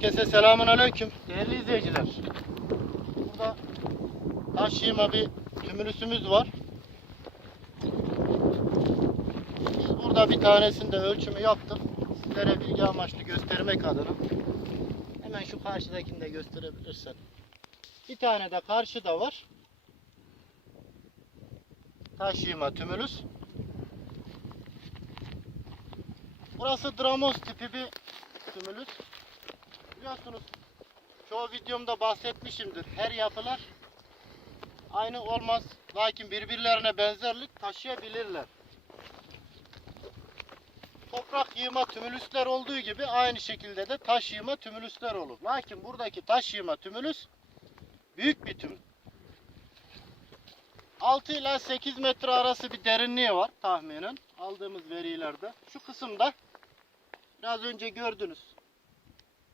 Herkese selamun aleyküm. Değerli izleyiciler. Burada taş yığma bir tümülüsümüz var. Biz burada bir tanesinde ölçümü yaptık. Sizlere bilgi amaçlı göstermek adına. Hemen şu karşıdakini de gösterebilirsen. Bir tane de karşıda var. Taş yığma tümülüs. Burası Dramos tipi bir tümülüs. Biliyorsunuz çoğu videomda bahsetmişimdir. Her yapılar aynı olmaz. Lakin birbirlerine benzerlik taşıyabilirler. Toprak yığma tümülüsler olduğu gibi aynı şekilde de taş yığma tümülüsler olur. Lakin buradaki taş yığma tümülüs büyük bir tümül. 6 ile 8 metre arası bir derinliği var tahminen aldığımız verilerde. Şu kısımda biraz önce gördünüz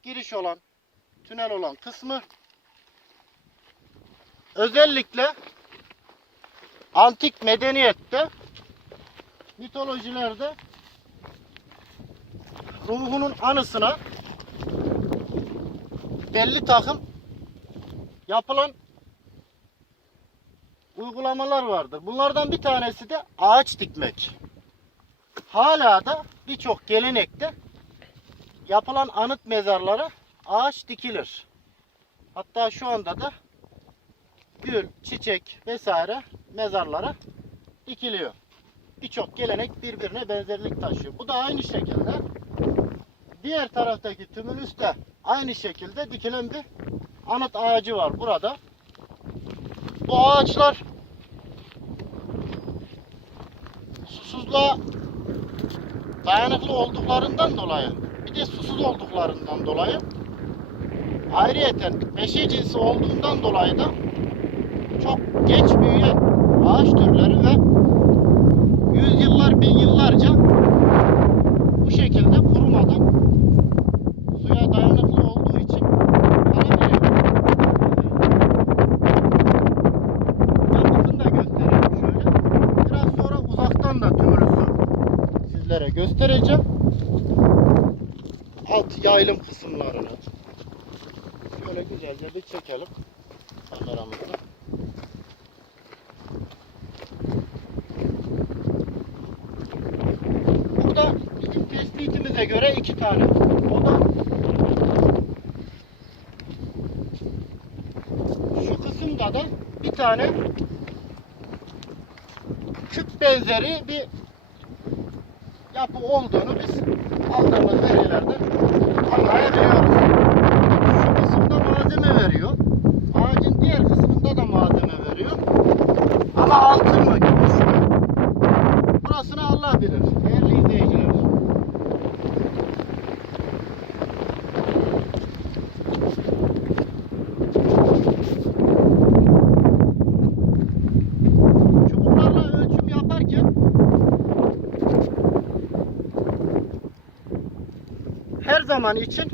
giriş olan, tünel olan kısmı özellikle antik medeniyette mitolojilerde ruhunun anısına belli takım yapılan uygulamalar vardır. Bunlardan bir tanesi de ağaç dikmek. Hala da birçok gelenekte yapılan anıt mezarlara ağaç dikilir. Hatta şu anda da gül, çiçek vesaire mezarlara dikiliyor. Birçok gelenek birbirine benzerlik taşıyor. Bu da aynı şekilde diğer taraftaki tümülüste aynı şekilde dikilen bir anıt ağacı var burada. Bu ağaçlar susuzluğa dayanıklı olduklarından dolayı de susuz olduklarından dolayı ayrıyeten meşe cinsi olduğundan dolayı da çok geç büyüyen ağaç türleri ve yüzyıllar bin yıllarca bu şekilde kurumadan suya dayanıklı olduğu için. Yapısını da göstereyim şöyle. Biraz sonra uzaktan da tümülüsü sizlere göstereceğim yaylım kısımlarını şöyle güzelce bir çekelim kameramızla. Burada bizim tespitimize göre iki tane oda. Şu kısımda da bir tane küp benzeri bir yapı olduğunu biz aldığımız verilerden her zaman için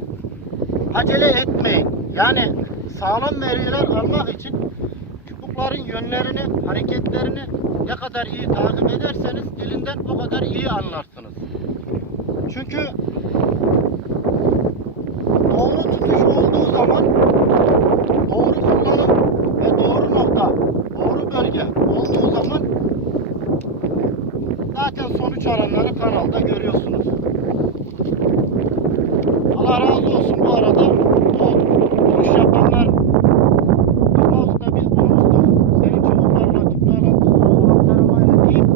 acele etmeyin. Yani sağlam veriler almak için çubukların yönlerini, hareketlerini ne kadar iyi takip ederseniz dilinden o kadar iyi anlarsınız. Çünkü doğru tutuş olduğu zaman doğru kullanım ve doğru nokta, doğru bölge olduğu zaman zaten sonuç alanları kanalda görüyorsunuz. Bu arada o duruş yapanlar da biz bunu bulduk. Senin çubuklarla tüplerle aktarmayla deyip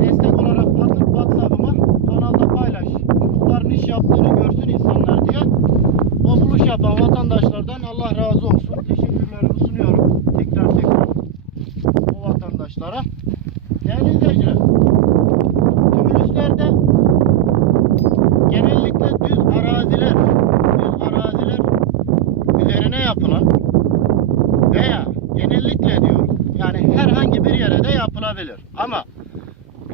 destek olarak atıp WhatsApp'ıma kanalda paylaş. Çubukların iş yaptığını görsün insanlar diye. O buluş vatandaşlardan Allah razı olsun. Teşekkürlerimi sunuyorum. Tekrar tekrar o vatandaşlara. Değerli izleyiciler. Tümülüslerde genellikle düz araziler, düz araziler üzerine yapılan veya genellikle diyor yani herhangi bir yere de yapılabilir. Ama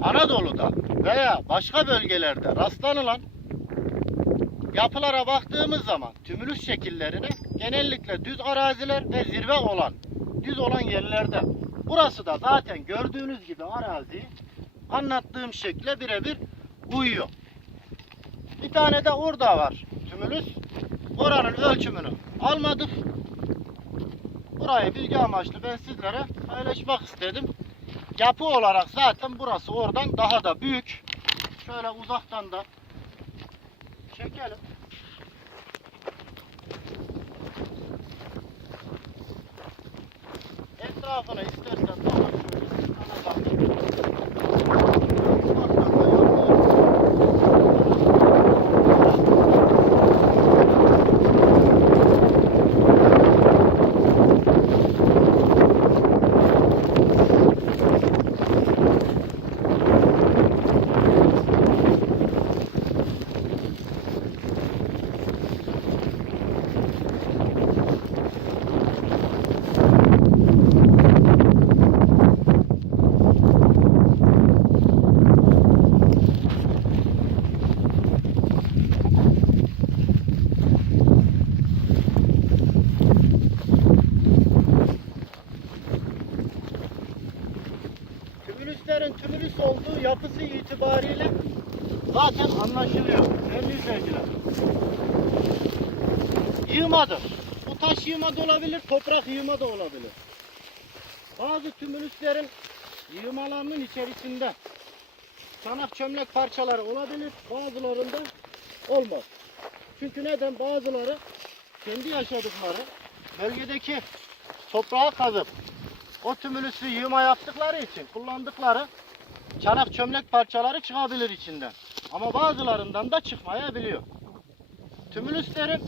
Anadolu'da veya başka bölgelerde rastlanılan yapılara baktığımız zaman tümülüs şekillerine genellikle düz araziler ve zirve olan düz olan yerlerde. Burası da zaten gördüğünüz gibi arazi anlattığım şekle birebir uyuyor. Bir tane de orada var tümülüs. oranın ölçümünü almadık. Burayı bilgi amaçlı ben sizlere paylaşmak istedim. Yapı olarak zaten burası oradan daha da büyük. Şöyle uzaktan da çekelim. Etrafına istersen tamam şöyle anadan. Uzaktan da yapıyorum. Tümülüslerin tümülüs olduğu yapısı itibariyle zaten anlaşılıyor. Değerli izleyiciler. Yığmadır. Bu taş yığma da olabilir, toprak yığma da olabilir. Bazı tümülüslerin yığmalarının içerisinde çanak çömlek parçaları olabilir, bazılarında olmaz. Çünkü neden? Bazıları kendi yaşadıkları bölgedeki toprağa kazıp o tümülüsü yığma yaptıkları için kullandıkları çanak çömlek parçaları çıkabilir içinden. Ama bazılarından da çıkmayabiliyor. Tümülüslerin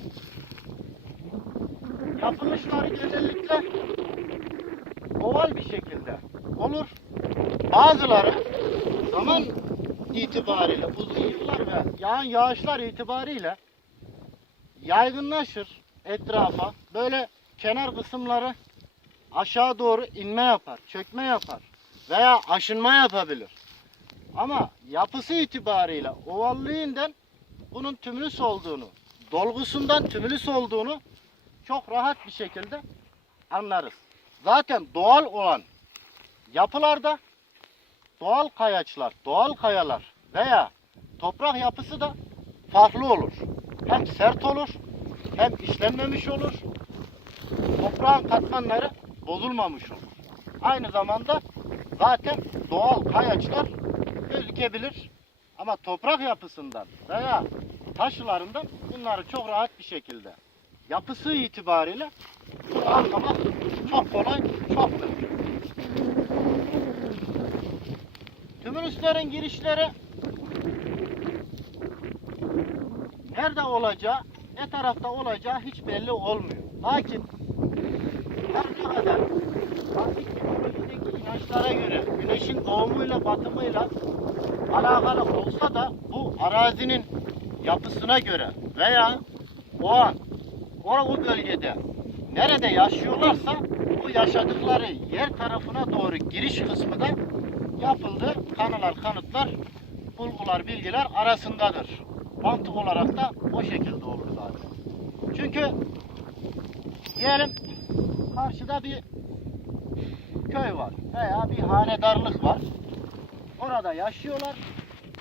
yapılışları genellikle oval bir şekilde olur. Bazıları zaman itibariyle uzun yıllar ve yağan yağışlar itibariyle yaygınlaşır etrafa. Böyle kenar kısımları aşağı doğru inme yapar, çökme yapar veya aşınma yapabilir. Ama yapısı itibariyle ovallığından bunun tümülüs olduğunu, dolgusundan tümülüs olduğunu çok rahat bir şekilde anlarız. Zaten doğal olan yapılarda doğal kayaçlar, doğal kayalar veya toprak yapısı da farklı olur. Hem sert olur, hem işlenmemiş olur. Toprağın katmanları bozulmamış olur. Aynı zamanda zaten doğal kayaçlar gözükebilir. Ama toprak yapısından veya taşlarından bunları çok rahat bir şekilde yapısı itibariyle anlamak çok kolay, çok mümkün. Tümülüslerin girişleri nerede olacağı, ne tarafta olacağı hiç belli olmuyor. Lakin her ne kadar inançlara göre güneşin doğumuyla batımıyla alakalı olsa da bu arazinin yapısına göre veya o an o bölgede nerede yaşıyorlarsa bu yaşadıkları yer tarafına doğru giriş kısmı da yapıldı. Kanılar, kanıtlar, bulgular, bilgiler arasındadır. Mantık olarak da o şekilde olur zaten. Çünkü diyelim karşıda bir köy var veya bir hanedarlık var. Orada yaşıyorlar.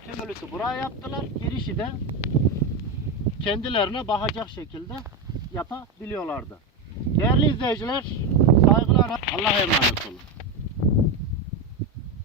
Tümülüsü buraya yaptılar. Girişi de kendilerine bakacak şekilde yapabiliyorlardı. Değerli izleyiciler, saygılar. Allah'a emanet olun.